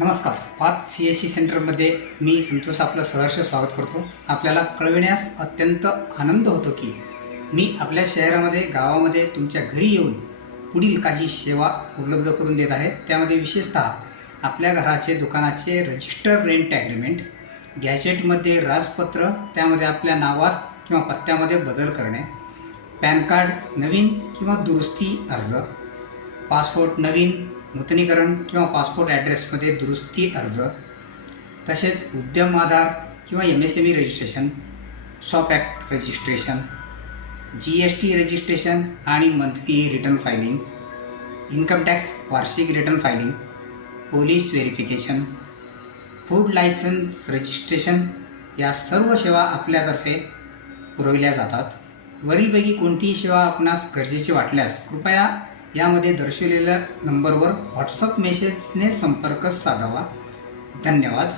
नमस्कार. पार्थ CSC सेंटरमध्ये मी संतोष आपलं सहर्ष स्वागत करतो. आपल्याला कळविण्यास अत्यंत आनंद होतो की मी आपल्या शहरामध्ये गावामध्ये तुमच्या घरी येऊन पुढील काही सेवा उपलब्ध करून देत आहे. त्यामध्ये विशेषतः आपल्या घराचे दुकानाचे रजिस्टर रेंट ॲग्रीमेंट, गॅजेटमध्ये राजपत्र, त्यामध्ये आपल्या नावात किंवा पत्त्यामध्ये बदल करणे, पॅन कार्ड नवीन किंवा दुरुस्ती अर्ज, पासपोर्ट नवीन नूतनीकरण किंवा पासपोर्ट ॲड्रेसमध्ये दुरुस्ती अर्ज, तसेच उद्यम आधार किंवा MSME registration, shop act registration, GST registration आणि monthly return filing, income tax वार्षिक return filing, police verification, food licence registration या सर्व सेवा आपल्यातर्फे पुरविल्या जातात. वरीलपैकी कोणतीही सेवा आपणास गरजेची वाटल्यास कृपया यामध्ये दर्शविलेल्या नंबरवर व्हॉट्सअप मेसेजने संपर्क साधावा. धन्यवाद.